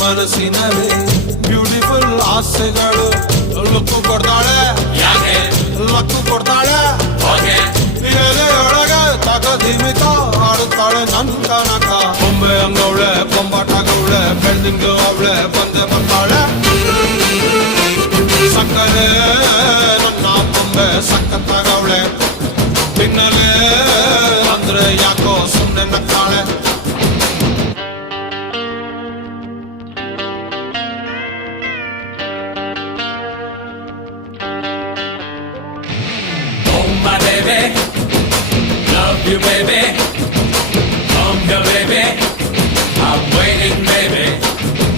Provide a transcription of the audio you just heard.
ಮನಸ್ಸಿನಲ್ಲಿ ಬ್ಯೂಟಿಫುಲ್ ಆಸೆಗಳು ಲಕ್ಕು ಕೊಡ್ತಾಳೆ ಲಕ್ಕು ಕೊಡ್ತಾಳೆ ಎಲೆಯೊಳಗೆ ತಗದಿಮಿತ ಆಡುತ್ತಾಳೆ ನನ್ ಕನಕ ಬೊಂಬೆ ಅಂಗವಳೆ ಬೊಂಬಾಟಾಗವಳೆ ಬೆಳ್ದಿಂಗ್ಳು ಅವಳೆ ಬಂದೆ ಬರ್ತಾಳೆ ಸಕ್ಕರೆ ನನ್ನ ಬೊಂಬೆ ಸಕ್ಕತ್ತಾಗವಳೆ ಬಿನ್ನಲೆ ಅಂದ್ರೆ ಯಾಕೋ ಸುಮ್ಮನೆ ನಕ್ಕಾಳೆ My baby, love you baby